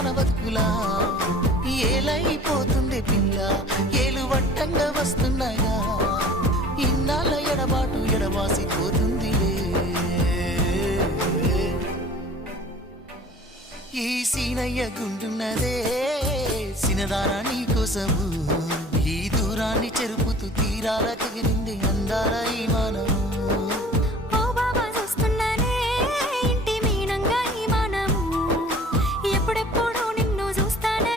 మన బతుకులా ఏలైపోతుంది పిల్ల ఏలు వట్టంగా వస్తున్నాయా ఇన్నాళ్ళ ఎడబాటు ఎడవాసిపోతుంది ఈ సీనయ్య గుండున్నదే సినదారా నీ కోసము ఈ దూరాన్ని చెరుపుతూ తీరాల తెగిరింది అందాల ఈ మానవు